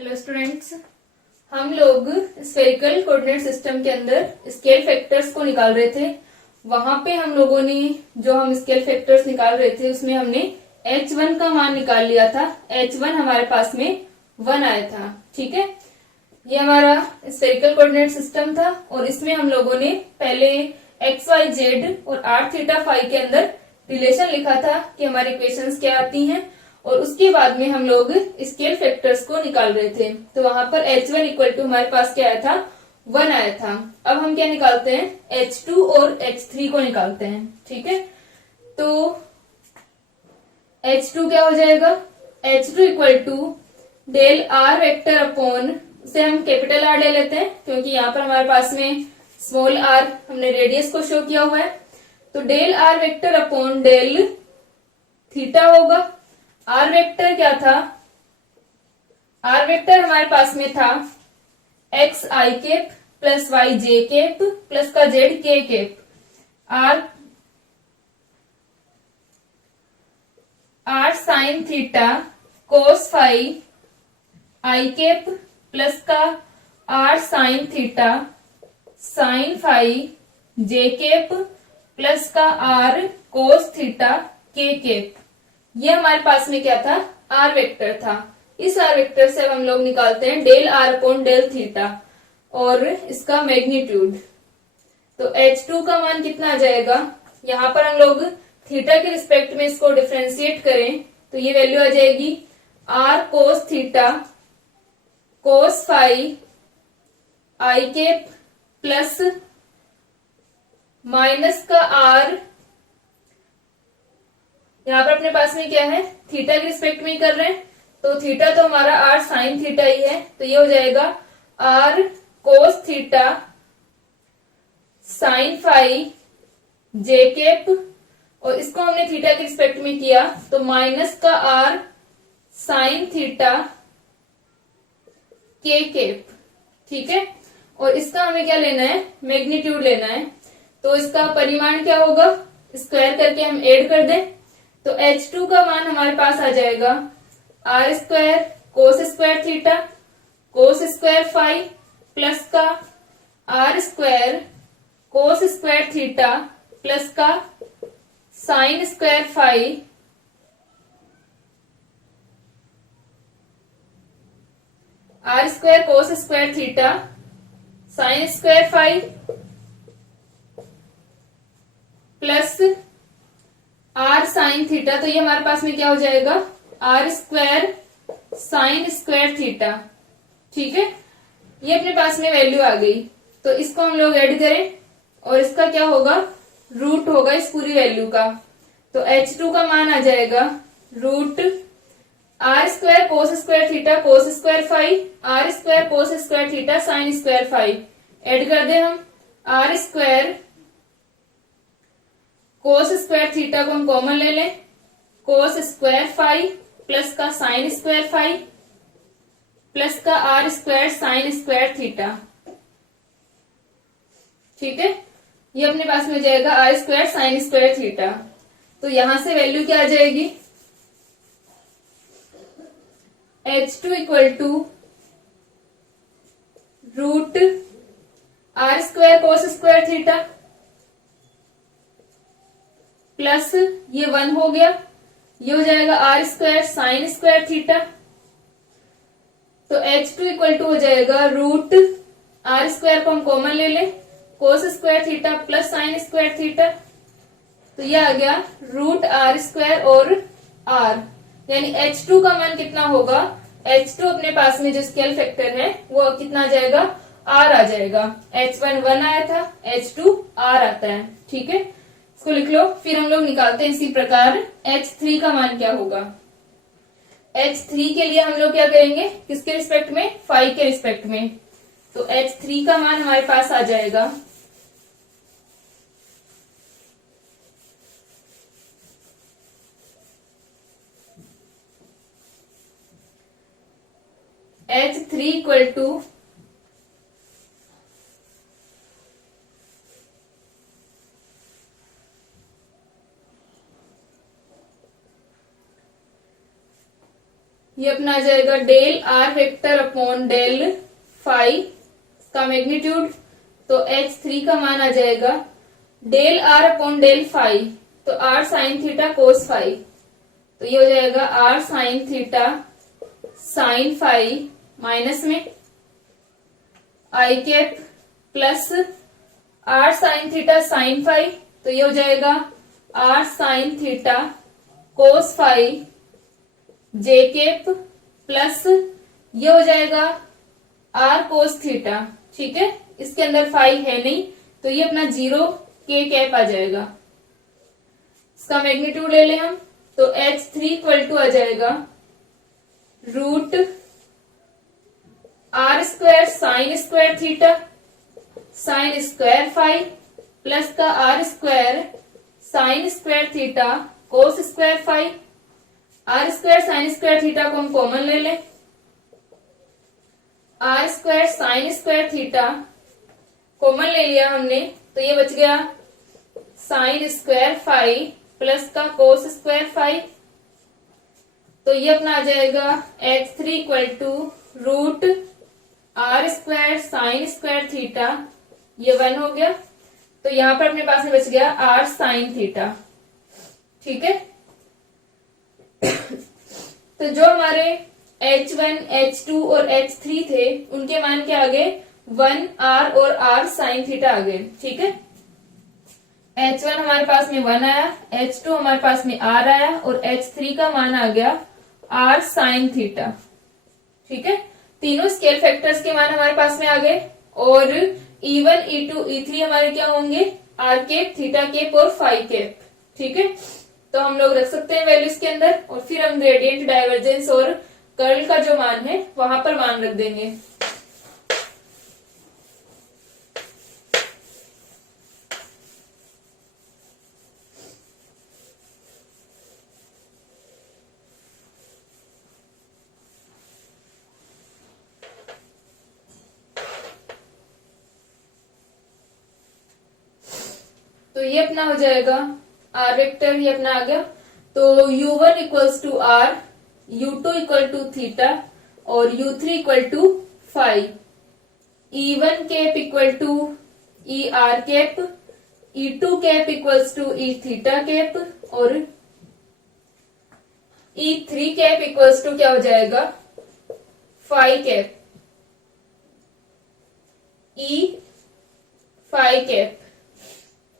Hello students, हम लोग spherical coordinate system के अंदर स्केल फैक्टर्स को निकाल रहे थे। वहां पे हम लोगों ने जो हम स्केल फैक्टर्स निकाल रहे थे उसमें हमने h1 का मान निकाल लिया था। h1 हमारे पास में 1 आया था। ठीक है, ये हमारा स्फेरिकल कोऑर्डिनेट सिस्टम था और इसमें हम लोगों ने पहले एक्स वाई जेड और आर थीटा फाई के अंदर रिलेशन लिखा था कि हमारी इक्वेशंस क्या आती हैं, और उसके बाद में हम लोग स्केल फैक्टर्स को निकाल रहे थे। तो वहां पर h1 इक्वल टू हमारे पास क्या आया था, 1 आया था। अब हम क्या निकालते हैं, h2 और h3 को निकालते हैं। ठीक है, तो h2 क्या हो जाएगा, h2 equal to del are vector upon, उसे हम कैपिटल आर ले लेते हैं क्योंकि यहाँ पर हमारे पास में स्मॉल आर हमने रेडियस को शो किया हुआ है। तो del are vector upon del theta होगा। आर वेक्टर क्या था, आर वेक्टर हमारे पास में था X I cap plus Y J cap plus का Z K cap. R sine theta cos phi आई केप प्लस का R sine theta sine phi जे cap plus का R cos theta K cap. ये हमारे पास में क्या था, आर वेक्टर था। इस आर वेक्टर से हम लोग निकालते हैं del are upon del theta और इसका मैग्नीट्यूड। तो h2 का मान कितना आ जाएगा, यहाँ पर हम लोग थीटा के रिस्पेक्ट में इसको डिफ्रेंशिएट करें तो ये वैल्यू आ जाएगी r cos theta cos phi आई केप प्लस माइनस का आर, यहाँ पर अपने पास में क्या है, थीटा के रिस्पेक्ट में ही कर रहे हैं तो थीटा तो हमारा आर साइन थीटा ही है, तो ये हो जाएगा are cos theta sine phi J cap, और इसको हमने थीटा के रिस्पेक्ट में किया तो माइनस का R sine theta K cap. ठीक है, और इसका हमें क्या लेना है, मैग्नीट्यूड लेना है। तो इसका परिमाण क्या होगा, स्क्वायर करके हम ऐड कर दें तो h2 का मान हमारे पास आ जाएगा are square cos square theta cos square phi plus का are square cos square theta plus का sine square phi are square cos square theta sine square phi plus R sine theta. तो ये हमारे पास में क्या हो जाएगा, are square sine square theta. ठीक है, ये अपने पास में वैल्यू आ गई तो इसको हम लोग ऐड करें और इसका क्या होगा, रूट होगा इस पूरी वैल्यू का। तो h2 का मान आ जाएगा root are square cos square theta cos square phi are square cos square theta sine square phi. Add कर दे हम r square cos square theta को हम कॉमन ले लें, कोस स्क्वायर फाई प्लस का साइन स्क्वायर फाई प्लस का are square sine square theta. ठीक है, ये अपने पास में जाएगा are square sine square theta. तो यहां से वैल्यू क्या आ जाएगी, h2 equal to root are square cos square theta plus ये 1 हो गया, ये हो जाएगा are square sine square theta. तो h2 इक्वल टू हो जाएगा रूट आर स्क्वायर को हम कॉमन ले लें, cos square theta plus sine square theta. तो ये आ गया रूट आर स्क्वायर और आर, यानी h2 का मान कितना होगा, h2 अपने पास में जो स्केल फैक्टर है वो कितना आ जाएगा, r आ जाएगा। h1 1 आया था, h2 r आता है। ठीक है, इसको लिख लो। फिर हम लोग निकालते हैं इसी प्रकार h3 का मान क्या होगा। h3 के लिए हम लोग क्या करेंगे, किसके रिस्पेक्ट में, फाई के रिस्पेक्ट में। तो h3 का मान हमारे पास आ जाएगा h3 इक्वल टू ये अपना आ जाएगा del are vector upon del phi का मैग्नीट्यूड, तो H3 का मान आ जाएगा del are upon del phi, तो R sine theta cos phi, तो ये हो जाएगा R sine theta sine phi minus में I cap plus R sine theta sine phi, तो ये हो जाएगा R sine theta cos phi J cap plus ये हो जाएगा आर कोस थीटा। ठीक है, इसके अंदर फाई है नहीं, तो ये अपना 0 के कैप आ जाएगा। इसका मैग्नीट्यूड ले लें हम, तो H3 इक्वल टू आ जाएगा root are square sine square theta sine square phi plus का are square sine square theta cos square phi. Are square sine square theta को हम कॉमन ले लें, R square sine square theta common ले लिया हमने, तो ये बच गया साइन स्क्वायर फाई प्लस का कोस स्क्वायर फाई, तो ये अपना आ जाएगा H3 equal to root are square sine square theta, ये 1 हो गया, तो यहां पर अपने पास में बच गया आर साइन थीटा। ठीक है, तो जो हमारे H1, H2 और H3 थे उनके मान क्या आ गए, 1 R और R साइन थीटा आ गए। ठीक है, H1 हमारे पास में 1 आया, H2 हमारे पास में R आया और H3 का मान आ गया R साइन थीटा। ठीक है, तीनों स्केल फैक्टर्स के मान हमारे पास में आ गए और E1, E2, E3 हमारे क्या होंगे, R कैप, थीटा कैप और फाई कैप। ठीक है, तो हम लोग रख सकते हैं वैल्यूज के अंदर और फिर हम ग्रेडियंट, डाइवर्जेंस और कर्ल का जो मान है वहां पर मान रख देंगे। तो ये अपना हो जाएगा आर वेक्टर, ये अपना आ गया, तो U1 equals to r, U2 equal to theta और U3 equal to phi, E1 cap equal to e r cap, E2 cap equals to e theta cap और E3 कैप इक्वल्स टू क्या हो जाएगा, phi cap, e phi cap.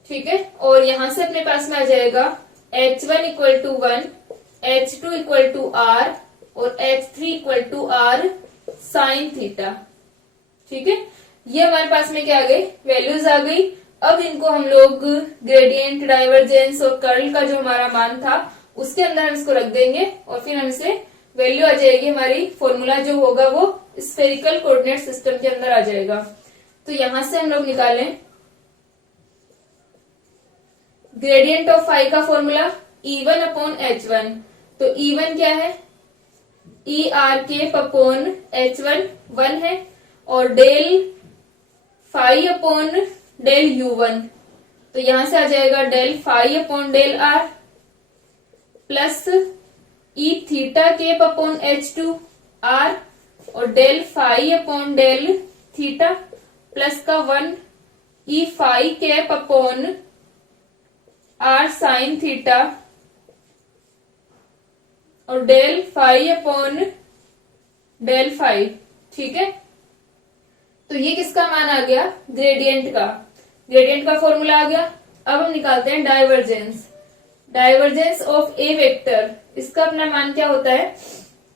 ठीक है, और यहां से अपने पास में आ जाएगा H1 equal to 1, H2 equal to R और H3 equal to R sine theta. ठीक है, ये हमारे पास में क्या आ गई, वैल्यूज आ गई। अब इनको हम लोग ग्रेडियंट, डाइवर्जेंस और कर्ल का जो हमारा मान था उसके अंदर हम इसको रख देंगे और फिर हम इसे वैल्यू आ जाएगी, हमारी फॉर्मूला जो होगा वो स्फेरिकल कोऑर्डिनेट सिस्टम के अंदर आ जाएगा। तो यहां से हम लोग निकालें ग्रेडियंट ऑफ फाई का फॉर्मूला E1 अपॉन H1, तो E1 क्या है, ई आर कैप अपॉन H1 1 है और del phi upon del U1, तो यहां से आ जाएगा del phi upon del R plus E theta cap upon H2 R और del phi upon del theta plus का 1 E phi cap upon R sine theta और del phi upon del phi. ठीक है, तो ये किसका मान आ गया, ग्रेडियंट का, ग्रेडियंट का फॉर्मूला आ गया। अब हम निकालते हैं divergence, divergence of A vector, इसका अपना मान क्या होता है,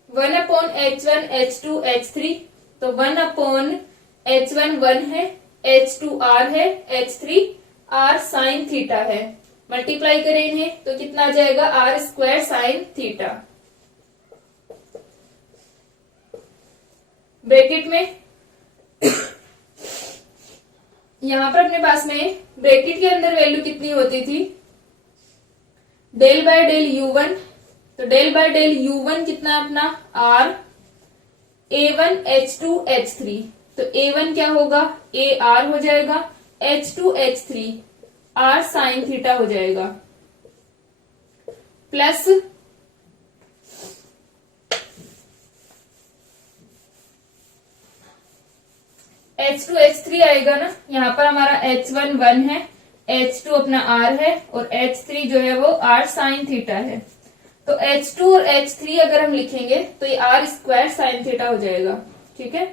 1 अपॉन H1, H2, H3, तो 1 अपॉन H1 1 है, H2 R है, H3 R साइन थीटा है, मल्टीप्लाई करें इन्हें तो कितना आ जाएगा, are square sine theta. Bracket में यहां पर अपने पास में ब्रैकेट के अंदर वैल्यू कितनी होती थी, डेल बाय डेल U1, तो डेल बाय डेल U1 कितना अपना R, A1 H2 H3, तो A1 क्या होगा, AR हो जाएगा, H2 H3 R sine theta हो जाएगा प्लस H2 H3 आएगा ना, यहाँ पर हमारा H1 1 है, H2 अपना R है और H3 जो है वो R साइन थीटा है। तो H2 और H3 अगर हम लिखेंगे तो ये R स्क्वायर साइन थीटा हो जाएगा। ठीक है,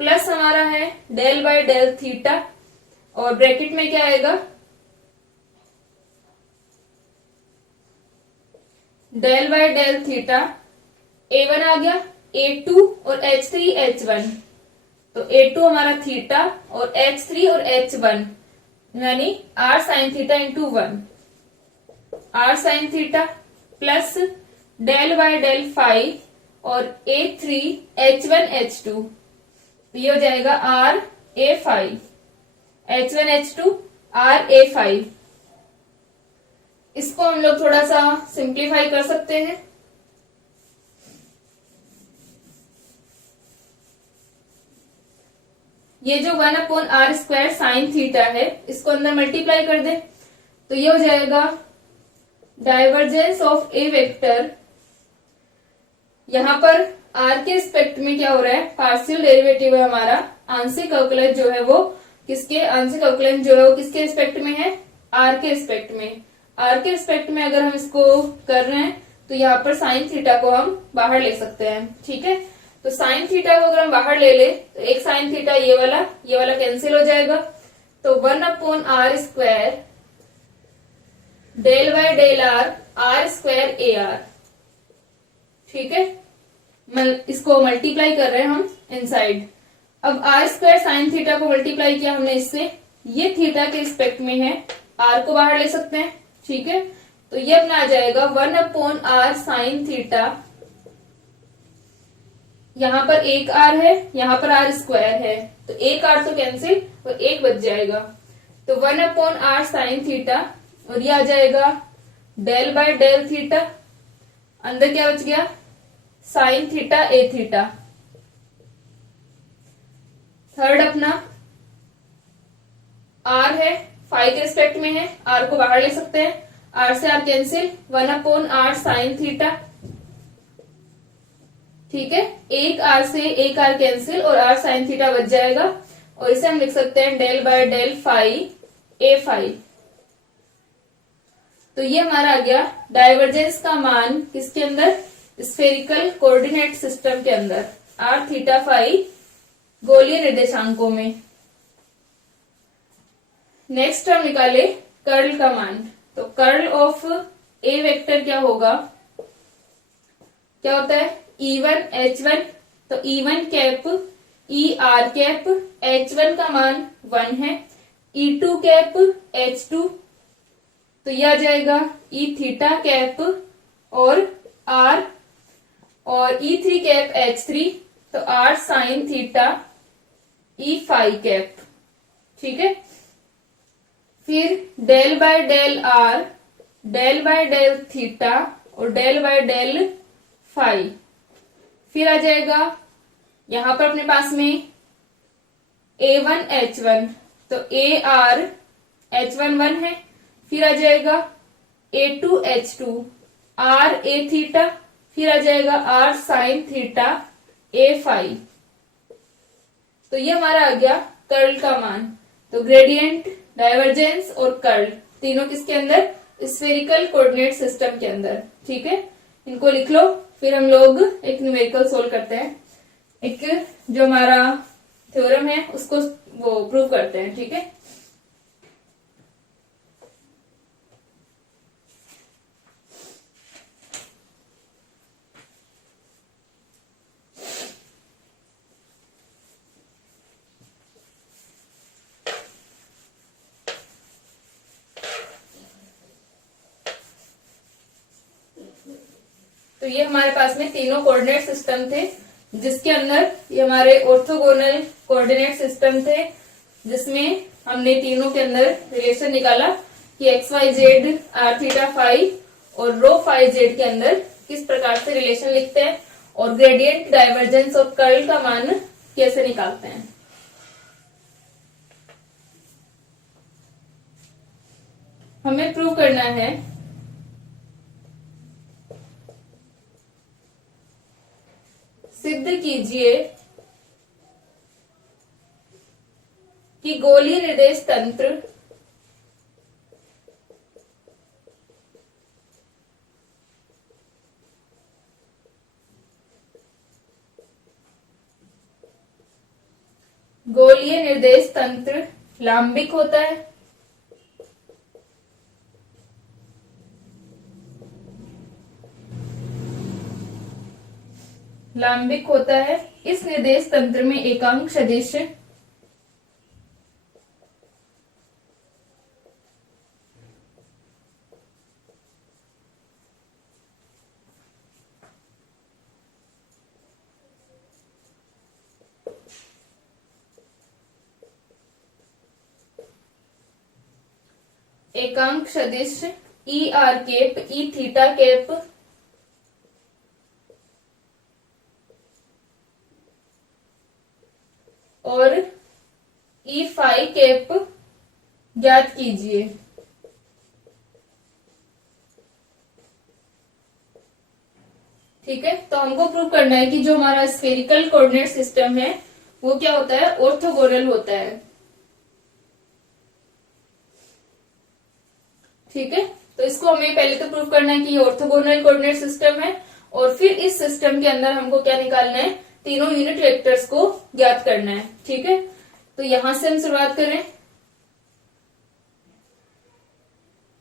प्लस हमारा है डेल बाय डेल थीटा और ब्रैकेट में क्या आएगा, del by del theta. A1 आ गया, A2 और H3 H1, तो A2 हमारा थीटा और H3 और H1 यानी R sine theta into 1, R sine theta plus del by del phi और A3 H1 H2, ये हो जाएगा R A5, H1 H2 R A5। इसको हम लोग थोड़ा सा सिंप्लीफाई कर सकते हैं। ये जो 1/r स्क्वायर साइन थीटा है इसको अंदर मल्टीप्लाई कर दे तो ये हो जाएगा डाइवर्जेंस ऑफ ए वेक्टर। यहां पर r के रिस्पेक्ट में क्या हो रहा है, पार्शियल डेरिवेटिव है हमारा, आंशिक अवकलन जो है वो किसके, आंशिक अवकलन जो है वो किसके रिस्पेक्ट में है, r के रिस्पेक्ट में। r के रिस्पेक्ट में अगर हम इसको कर रहे हैं तो यहाँ पर साइन थीटा को हम बाहर ले सकते हैं। ठीक है, तो साइन थीटा को अगर हम बाहर ले ले तो एक साइन थीटा ये वाला कैंसिल हो जाएगा, तो 1/r square del by del r square a r. ठीक है, इसको मल्टीप्लाई कर रहे हैं हम इनसाइड। अब r स्क्वायर साइन थीटा को मल्टीप्लाई किया हमने इससे, ये थीटा के रिस्पेक्ट में है, r को बाहर ले सकते हैं। ठीक है, तो ये अपना आ जाएगा 1/r साइन थीटा, यहाँ पर एक r है, यहाँ पर r स्क्वायर है, तो एक r तो कैंसिल और एक बच जाएगा, तो 1/r साइन थीटा और ये आ जाएगा डेल बाय डेल थीटा, अंदर क्या बच गया, साइन थीटा ए थीटा। थर्ड अपना r है, फाइव के रिस्पेक्ट में है, r को बाहर ले सकते हैं, r से r cancel, 1/r sign theta. ठीक है, एक r से एक r कैंसिल और r साइन थीटा बच जाएगा और इसे हम लिख सकते हैं del by del phi a phi. तो ये हमारा आ गया डाइवर्जेंस का मान किसके अंदर, स्फेरिकल कोऑर्डिनेट सिस्टम के अंदर, r थीटा फाइव गोलीय निर्देशांकों में। नेक्स्ट हम निकाले कर्ल का मान, तो कर्ल ऑफ ए वेक्टर क्या होगा, क्या होता है E1 H1, तो E1 cap E R cap, H1 का मान 1 है, E2 कैप H2, तो यह आ जाएगा E थीटा कैप और R, और E3 कैप H3, तो R sine theta E phi cap. ठीक है, फिर del by del R, del by del theta और डेल बाय डेल फाइव। फिर आ जाएगा यहां पर अपने पास में A1 H1, तो AR H1 1 है, फिर आ जाएगा A2 H2 R A theta, फिर आ जाएगा R साइन थीटा A5। तो ये हमारा आ गया कर्ल का मान। तो ग्रेडियंट, डाइवर्जेंस और कर्ल तीनों किसके अंदर, स्फेरिकल कोऑर्डिनेट सिस्टम के अंदर। ठीक है, इनको लिख लो, फिर हम लोग एक न्यूमेरिकल सोल्व करते हैं, एक जो हमारा थ्योरम है उसको वो प्रूव करते हैं। ठीक है, तो ये हमारे पास में तीनों कोऑर्डिनेट सिस्टम थे, जिसके अंदर ये हमारे ऑर्थोगोनल कोऑर्डिनेट सिस्टम थे, जिसमें हमने तीनों के अंदर रिलेशन निकाला कि x y z r theta phi और रो फाइव जेड के अंदर किस प्रकार से रिलेशन लिखते हैं और ग्रेडियंट, डाइवर्जेंस और कर्ल का मान कैसे निकालते हैं। हमें प्रूव करना है सिद्ध कीजिए कि गोलीय निर्देश तंत्र लांबिक होता है। लांबिक होता है। इस निर्देश तंत्र में एकांक सदिश e r cap, e theta cap और ई फाई केप ज्ञात कीजिए। ठीक है, तो हमको प्रूव करना है कि जो हमारा स्फेरिकल कोऑर्डिनेट सिस्टम है वो क्या होता है, ऑर्थोगोनल होता है। ठीक है, तो इसको हमें पहले तो प्रूव करना है कि ये ऑर्थोगोनल कोऑर्डिनेट सिस्टम है और फिर इस सिस्टम के अंदर हमको क्या निकालना है, तीनों यूनिट वेक्टर्स को ज्ञात करना है। ठीक है, तो यहां से हम शुरुआत करें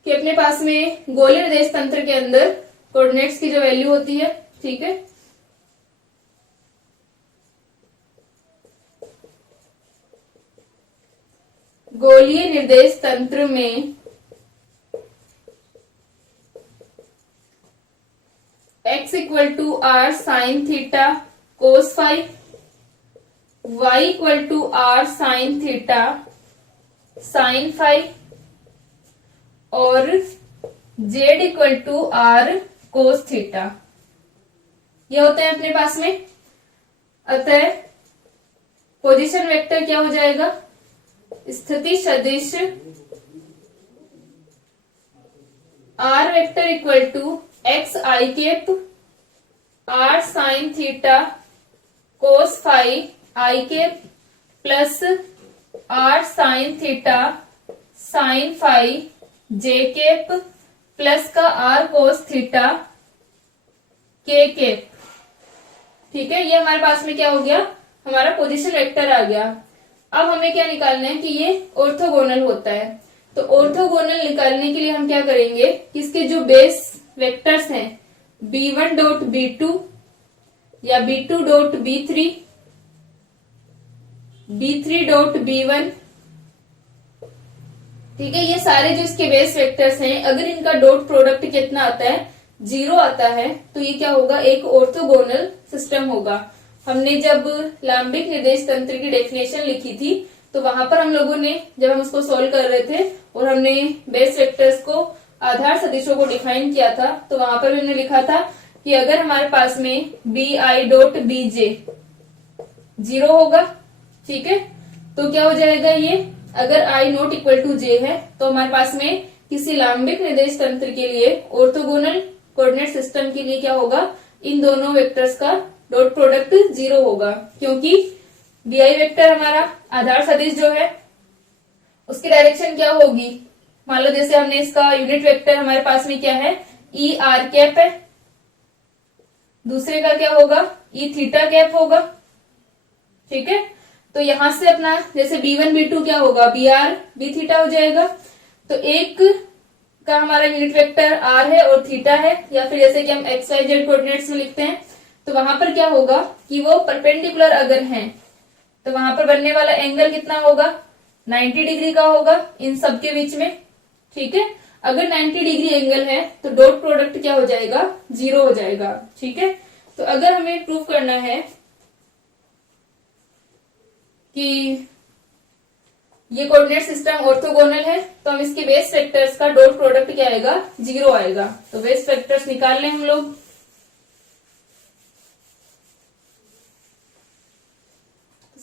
कि अपने पास में गोलीय निर्देश तंत्र के अंदर कोऑर्डिनेट्स की जो वैल्यू होती है, ठीक है, गोलीय निर्देश तंत्र में x equal to r sine theta cos phi, y equal to r sine theta sine phi और z equal to r cos theta, ये होते हैं अपने पास में। अतः पोजीशन वेक्टर क्या हो जाएगा, स्थिति सदिश R vector equal to X I cap R sine theta cos phi I cap plus R sine theta sine phi J cap plus का R cos theta K cap. ठीक है, ये हमारे पास में क्या हो गया, हमारा पोजीशन वेक्टर आ गया। अब हमें क्या निकालना है कि ये ऑर्थोगोनल होता है। तो ऑर्थोगोनल निकालने के लिए हम क्या करेंगे कि इसके जो बेस वेक्टर्स हैं b1 डॉट b2 या b2 dot b3, b3 dot b1, ठीक है, ये सारे जो इसके बेस वेक्टर्स हैं, अगर इनका डॉट प्रोडक्ट कितना आता है, 0 आता है, तो ये क्या होगा, एक ऑर्थोगोनल सिस्टम होगा। हमने जब लांबिक निर्देश तंत्र की डेफिनेशन लिखी थी तो वहां पर हम लोगों ने, जब हम उसको सोल्व कर रहे थे और हमने बेस वेक्टर्स को, आधार सदिशों को डिफाइन किया था, तो वहां पर भी हमने लिखा था कि अगर हमारे पास में B I dot B J 0 होगा, ठीक है, तो क्या हो जाएगा ये, अगर आई नॉट इक्वल टू जे है तो हमारे पास में किसी लांबिक निर्देश तंत्र के लिए, ऑर्थोगोनल कोऑर्डिनेट सिस्टम के लिए क्या होगा, इन दोनों वेक्टर्स का डॉट प्रोडक्ट 0 होगा, क्योंकि बी आई वेक्टर हमारा आधार सदिश जो है उसकी डायरेक्शन क्या होगी, मान लो जैसे हमने इसका यूनिट वेक्टर हमारे पास में क्या है, ई आर कैप है, दूसरे का क्या होगा, ई थीटा कैप होगा। ठीक है, तो यहां से अपना जैसे b1 b2 क्या होगा, बी आर बी थीटा हो जाएगा। तो एक का हमारा यूनिट वेक्टर आर है और थीटा है, या फिर जैसे कि हम एक्स वाई जेड कोऑर्डिनेट्स में लिखते हैं, तो वहां पर क्या होगा कि वो परपेंडिकुलर अगर हैं तो वहां पर बनने वाला एंगल कितना होगा, 90 डिग्री का होगा इन सबके बीच में। ठीक है, अगर 90 डिग्री एंगल है तो डॉट प्रोडक्ट क्या हो जाएगा, 0 हो जाएगा। ठीक है, तो अगर हमें प्रूव करना है कि ये कोऑर्डिनेट सिस्टम ऑर्थोगोनल है तो हम इसके बेस वेक्टर्स का डॉट प्रोडक्ट क्या आएगा, 0 आएगा। तो बेस वेक्टर्स निकाल लें हम लोग।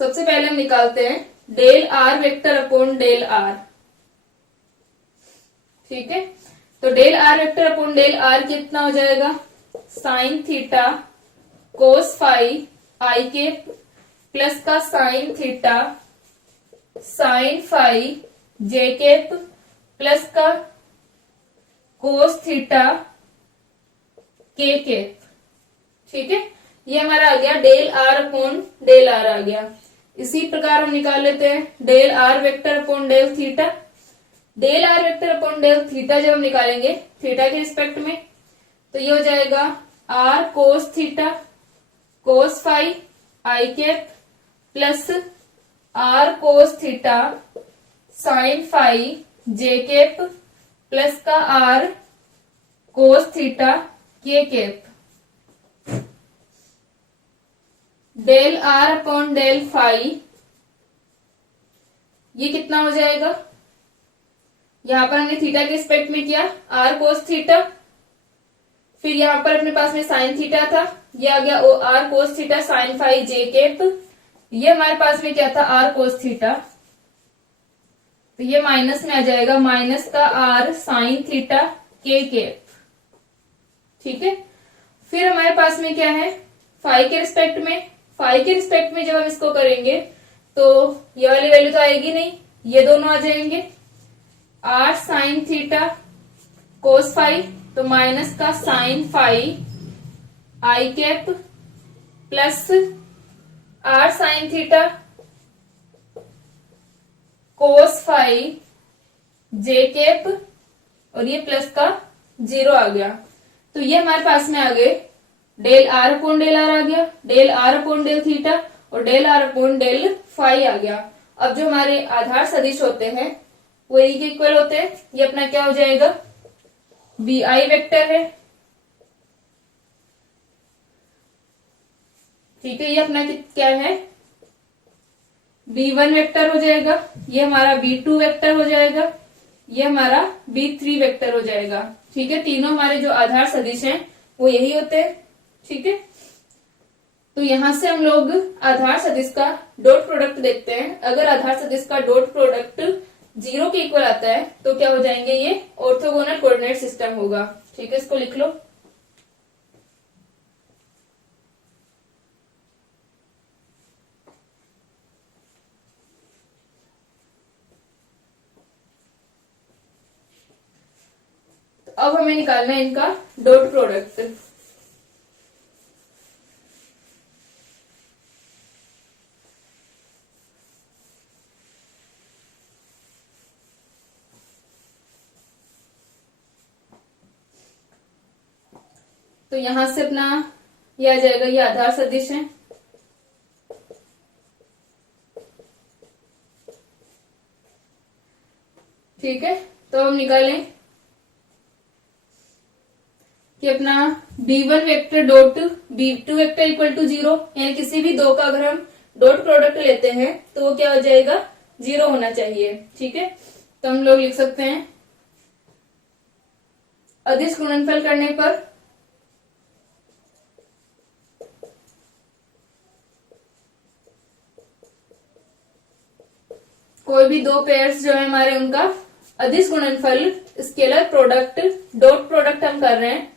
सबसे पहले हम निकालते हैं del are vector upon del R. ठीक है, तो del are vector upon del R कितना हो जाएगा, sine theta cos phi I के प्लस का sine theta sine phi J cap plus का कोस थीटा के कैप। ठीक है, ये हमारा आ गया del are upon del R आ गया। इसी प्रकार हम निकाल लेते हैं del are vector upon del theta. Del are vector upon del theta जब हम निकालेंगे थीटा के रिस्पेक्ट में, तो ये हो जाएगा are cos theta cos phi I cap plus R cos theta sine phi J cap plus का R cos theta K cap. Del are upon del phi ये कितना हो जाएगा, यहां पर हमने थीटा के रिस्पेक्ट में किया आर कोस थीटा, फिर यहां पर अपने पास में साइन थीटा था, ये आ गया R cos theta sine phi J cap. ये हमारे पास में क्या था आर कोस थीटा, तो ये माइनस में आ जाएगा माइनस का R sine theta K cap. ठीक है, फिर हमारे पास में क्या है फाई के रिस्पेक्ट में, फाई के रिस्पेक्ट में जब हम इसको करेंगे तो ये वाली वैल्यू तो आएगी नहीं, ये दोनों आ जाएंगे R sine theta cos phi, तो माइनस का sine phi I cap plus R sine theta cos phi J cap और ये प्लस का 0 आ गया। तो ये हमारे पास में आ गए del are upon del R आ गया, del are upon del theta और del are upon del phi आ गया। अब जो हमारे आधार सदिश होते हैं वो ई के इक्वल होते हैं, ये अपना क्या हो जाएगा बी आई वेक्टर है। ठीक है, ये अपना क्या है B1 वेक्टर हो जाएगा, ये हमारा B2 वेक्टर हो जाएगा, ये हमारा B3 वेक्टर हो जाएगा। ठीक है, तीनों हमारे जो आधार सदिश हैं वो यही होते हैं। ठीक है, तो यहां से हम लोग आधार सदिश का डॉट प्रोडक्ट देखते हैं। अगर आधार सदिश का डॉट प्रोडक्ट 0 के इक्वल आता है तो क्या हो जाएंगे, ये ऑर्थोगोनल कोऑर्डिनेट सिस्टम होगा। ठीक है, इसको लिख लो। अब हमें निकालना है इनका डॉट प्रोडक्ट। तो यहां से अपना ये आ जाएगा, ये आधार सदिश है। ठीक है, तो हम निकालें कि अपना B1 vector dot B2 vector equal to 0, यानी किसी भी दो का अगर हम डॉट प्रोडक्ट लेते हैं तो वो क्या हो जाएगा 0 होना चाहिए। ठीक है, तो हम लोग लिख सकते हैं अदिश गुणनफल करने पर कोई भी दो पेयर्स जो है हमारे उनका अदिश गुणनफल स्केलर प्रोडक्ट डॉट प्रोडक्ट हम कर रहे हैं,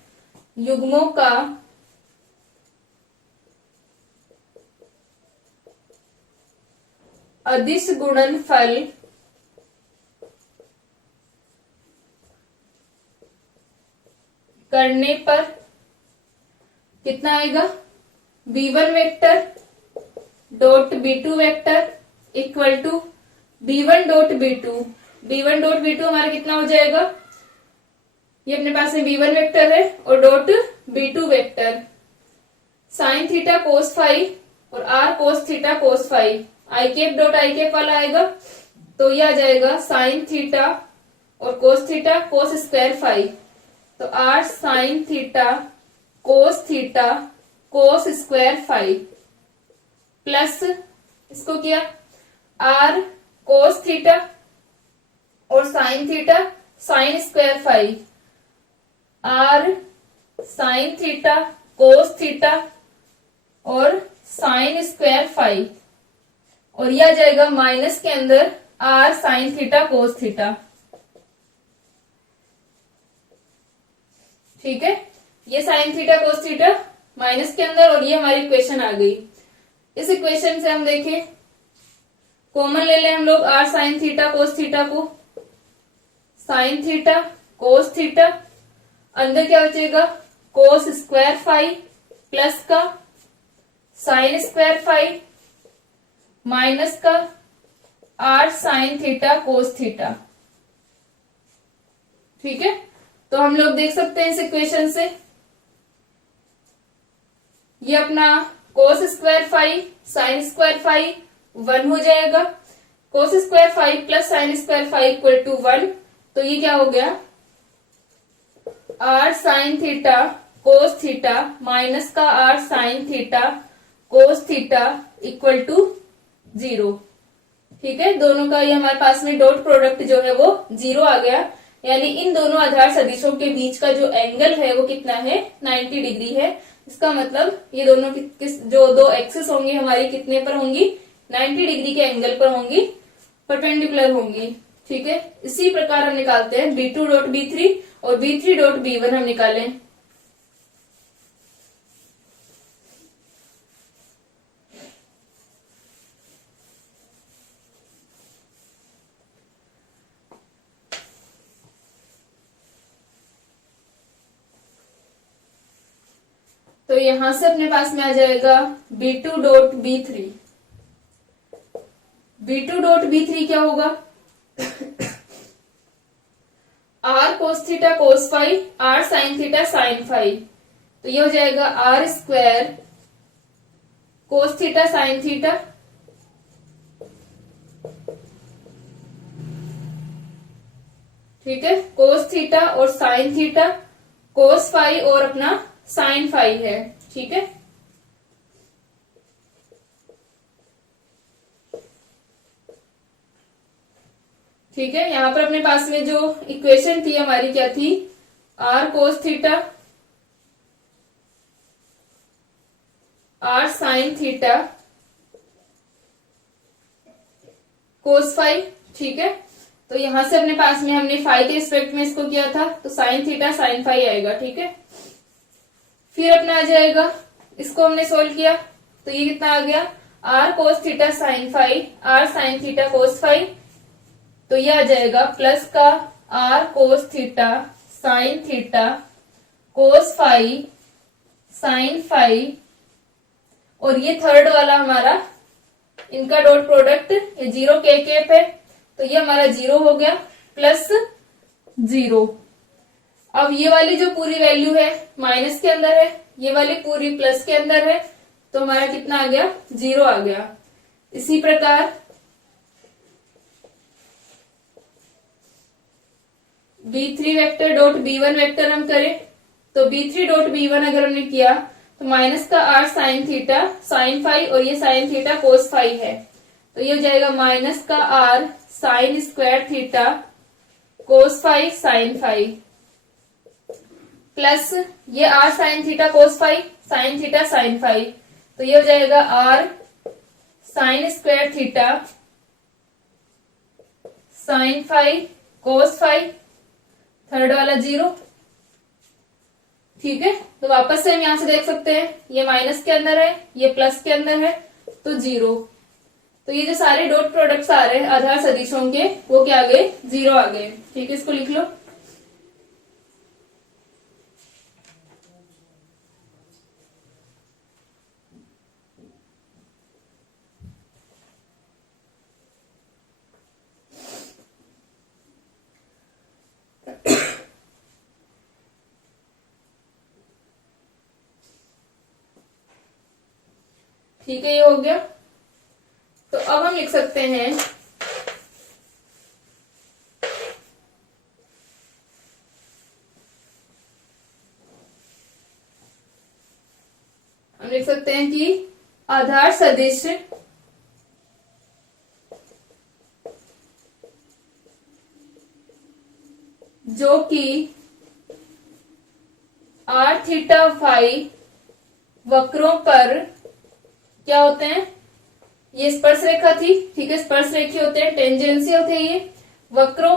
युग्मों का अदिश गुणनफल करने पर कितना आएगा B1 vector dot B2 vector equal to B1 dot B2। B1 dot B2 हमारा कितना हो जाएगा, ये अपने पास में B1 वेक्टर है और dot B2 vector sine theta cos phi और R cos theta cos phi, I cap dot I cap वाला आएगा, तो ये आ जाएगा साइन थीटा और cos theta cos square phi, तो R sine theta cos square phi plus इसको किया आर कोस थीटा और sine theta sine square phi, R sine theta cos theta और साइन स्क्वायर फाई, और यह आ जाएगा माइनस के अंदर R sine theta cos theta. ठीक है, ये sine theta cos theta minus के अंदर और ये हमारी इक्वेशन आ गई। इस इक्वेशन से हम देखें कॉमन ले लें हम लोग r sine theta cos theta को, साइन थीटा कोस थीटा, अंदर क्या बचेगा कोस स्क्वायर फाई प्लस का साइन स्क्वायर फाई माइनस का r sine theta cos theta. ठीक है, तो हम लोग देख सकते हैं इस इक्वेशन से, ये अपना cos square phi sine square phi 1 हो जाएगा, cos square phi plus sine square phi equal to 1, तो ये क्या हो गया r sine theta cos theta minus का r sine theta cos theta equal to 0। ठीक है, दोनों का ये हमारे पास में डॉट प्रोडक्ट जो है वो 0 आ गया, यानी इन दोनों आधार सदिशों के बीच का जो एंगल है वो कितना है 90 डिग्री है। इसका मतलब ये दोनों जो दो एक्सिस होंगी हमारी कितने पर होंगी 90 डिग्री के एंगल पर होंगी, परपेंडिकुलर होंगी। ठीक है, इसी प्रकार हम निकालते हैं B2 डॉट B3 और B3 डॉट B1 हम निकालें। तो यहां से अपने पास में आ जाएगा B2 dot B3। B2 dot B3 क्या होगा r cos theta cos phi r sine theta sine phi, तो ये हो जाएगा r square cos theta sine theta ठीक है, कोस थीटा और साइन थीटा, कोस फाई और अपना साइन फाई है। ठीक है, ठीक है, यहां पर अपने पास में जो इक्वेशन थी हमारी क्या थी r cos theta r sine theta cos phi. ठीक है, तो यहां से अपने पास में हमने फाई के रिस्पेक्ट में इसको किया था, तो साइन थीटा साइन फाई आएगा। ठीक है, फिर अपना आ जाएगा, इसको हमने सोल्व किया तो ये कितना आ गया r cos theta sine phi r sine theta cos phi, तो ये आ जाएगा प्लस का r cos theta sine theta cos phi sine phi, और ये थर्ड वाला हमारा इनका डॉट प्रोडक्ट ये 0 के कैप है, तो ये हमारा 0 हो गया प्लस 0। अब ये वाली जो पूरी वैल्यू है माइनस के अंदर है, ये वाली पूरी प्लस के अंदर है, तो हमारा कितना आ गया 0 आ गया। इसी प्रकार B3 vector dot B1 vector हम करें तो B3 डॉट B1 अगर हमने किया तो माइनस का r sine theta sine phi और ये साइन थीटा कोस फाई है, तो ये हो जाएगा माइनस का r sine square theta cos phi sine phi plus ये r sine theta cos phi sine theta sine phi, तो ये हो जाएगा r sine square theta sine phi cos phi, third वाला 0। ठीक है, तो वापस से हम यहां से देख सकते हैं ये माइनस के अंदर है ये प्लस के अंदर है तो 0, तो ये जो सारे डॉट प्रोडक्ट्स आ रहे हैं आधार सदिशों के वो क्या आ गए 0 आ गए। ठीक है, इसको लिख लो। ठीक है, ये हो गया। तो अब हम लिख सकते हैं कि आधार सदिश जो कि r थीटा फाई वक्रों पर क्या होते हैं, ये स्पर्श रेखा थी। ठीक है, स्पर्श रेखी होते हैं, टेंजेंशियल थे ये, वक्रों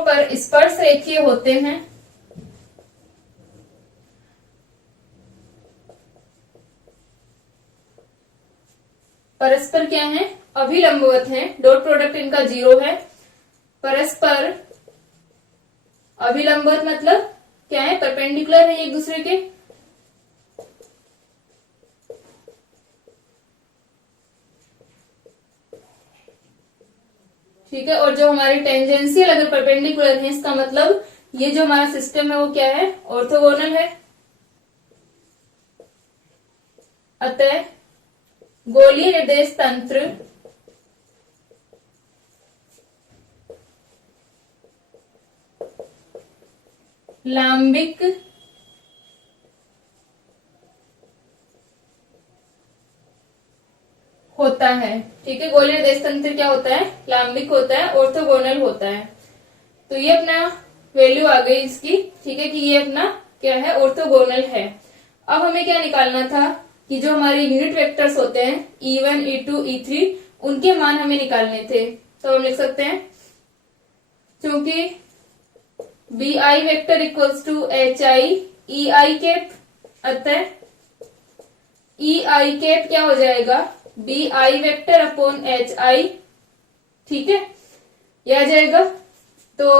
पर स्पर्श रेखीय होते हैं परस्पर क्या है, अभिलंबवत है, डॉट प्रोडक्ट इनका 0 है। परस्पर अभिलंबवत मतलब क्या है, परपेंडिकुलर है एक दूसरे के। ठीक है, और जो हमारे टेंजेंशियल अगर परपेंडिकुलर है, इसका मतलब ये जो हमारा सिस्टम है वो क्या है, ऑर्थोगोनल है। अतः गोलीय निर्देश तंत्र लांबिक होता है। ठीक है, गोलीय निर्देश तंत्र क्या होता है, लांबिक होता है, ऑर्थोगोनल होता है। तो ये अपना वैल्यू आ गई इसकी। ठीक है, कि ये अपना क्या है, ऑर्थोगोनल है। अब हमें क्या निकालना था कि जो हमारे यूनिट वेक्टर्स होते हैं E1, E2, E3, उनके मान हमें निकालने थे। तो हम लिख सकते हैं, क्योंकि BI vector equals to HI EI cap, अतः EI कैप क्या हो जाएगा, BI वेक्टर अपॉन HI। ठीक है, यह आ जाएगा। तो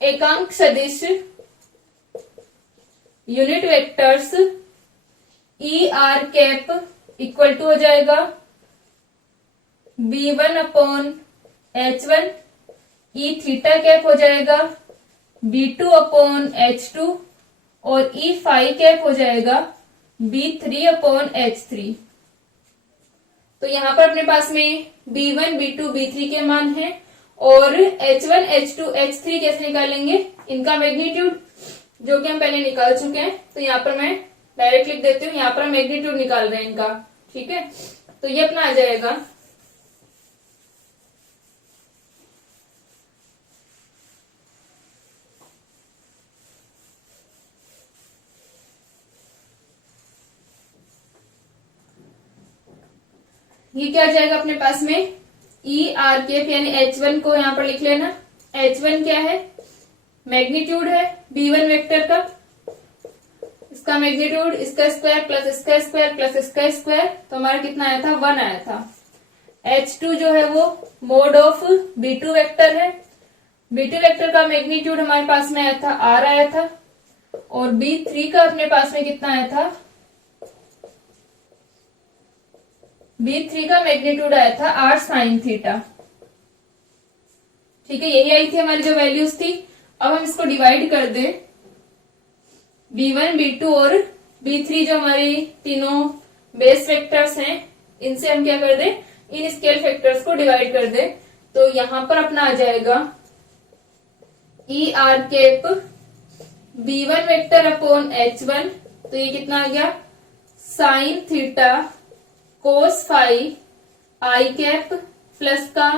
एकांक सदिश unit vectors ER cap equal to हो जाएगा B1 upon H1, E theta cap हो जाएगा B2 अपॉन H2 और E फाई कैप हो जाएगा B3 अपॉन H3। तो यहां पर अपने पास में B1, B2, B3 के मान हैं और H1, H2, H3 कैसे निकालेंगे, इनका मैग्नीट्यूड जो कि हम पहले निकाल चुके हैं। तो यहाँ पर मैं डायरेक्ट लिख देती हूँ, यहाँ पर हम मैग्नीट्यूड निकाल रहे हैं इनका। ठीक है, तो ये अपना आ जाएगा ये क्या आ जाएगा अपने पास में ER कैप, यानी H1 को यहाँ पर लिख लेना। H1 क्या है, मैग्नीट्यूड है B1 वेक्टर का, इसका मैग्नीट्यूड इसका स्क्वायर प्लस इसका स्क्वायर प्लस इसका स्क्वायर, तो हमारा कितना आया था, 1 आया था। H2 जो है वो मोड ऑफ B2 वेक्टर है, B2 वेक्टर का मैग्नीट्यूड हमारे पास में आया था R आया था, और B3 का अपने पास में कितना आया था, B3 का मैग्नीट्यूड आया था R साइन थीटा। ठीक है, यही आई थी हमारी जो वैल्यूज थी। अब हम इसको डिवाइड कर दें, B1, B2 और B3 जो हमारी तीनों बेस वेक्टर्स हैं, इनसे हम क्या कर दें, इन स्केल फैक्टर्स को डिवाइड कर दें। तो यहां पर अपना आ जाएगा ER cap B1 vector upon H1, तो ये कितना आ गया, sign theta cos phi I cap plus का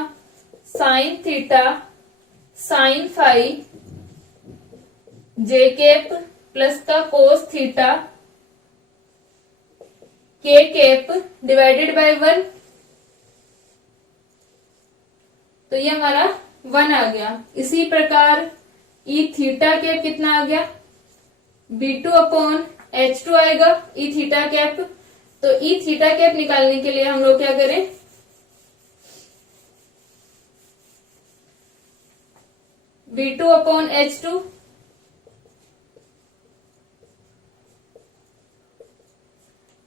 sine theta sine phi J cap plus का cos theta K cap divided bye 1। तो ये हमारा 1 आ गया। इसी प्रकार ई थीटा कैप कितना आ गया, B2 अपॉन H2 आएगा ई थीटा कैप। तो ई थीटा कैप निकालने के लिए हम लोग क्या करें, B2 अपॉन H2,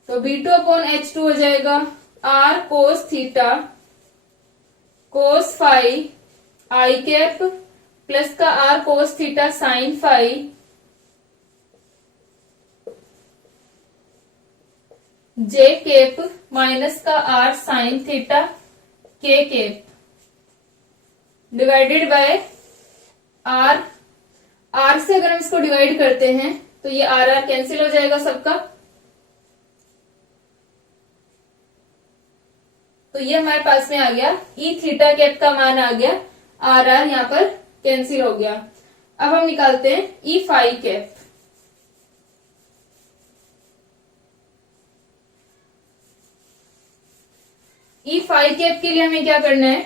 तो B2 अपॉन H2 हो जाएगा R cos theta cos phi I cap plus का R cos theta sine phi J cap minus का R sine theta K cap divided by R से अगर हम इसको डिवाइड करते हैं तो ये R कैंसिल हो जाएगा सबका। तो ये हमारे पास में आ गया, ई थीटा कैप का मान आ गया, R यहाँ पर कैंसिल हो गया। अब हम निकालते हैं ई phi cap. E phi cap के लिए हमें क्या करना है,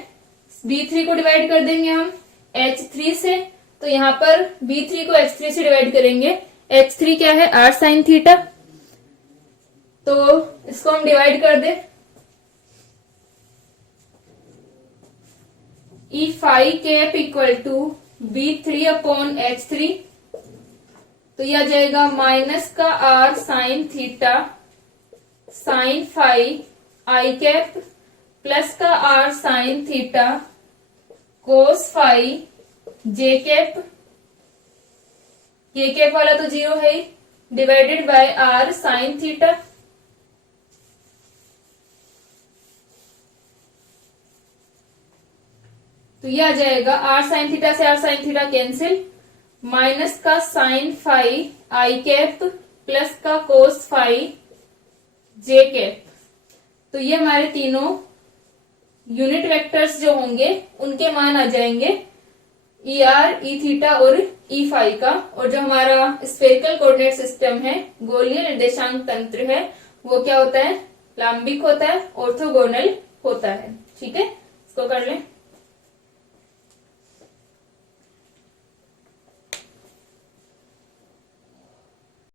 B3 को डिवाइड कर देंगे हम H3 से। तो यहाँ पर B3 को H3 से डिवाइड करेंगे। H3 क्या है, R साइन थीटा, तो इसको हम डिवाइड कर दे। E phi cap equal to B3/H3, तो यह आ जाएगा माइनस का R sine theta sine phi I cap plus का R sine theta cos phi J cap, K cap वाला तो 0 है, divided by R sine theta. तो यह आ जाएगा R साइन थीटा से R sine theta cancel, minus का sine phi I cap plus का कोस फाई जे कैप। तो ये हमारे तीनों यूनिट वेक्टर्स जो होंगे उनके मान आ जाएंगे ई आर, ई थीटा और ई फाई का। और जो हमारा स्फेरिकल कोऑर्डिनेट सिस्टम है, गोलीय निर्देशांक तंत्र है, वो क्या होता है? लांबिक होता है, ऑर्थोगोनल होता है। ठीक है, इसको कर लें।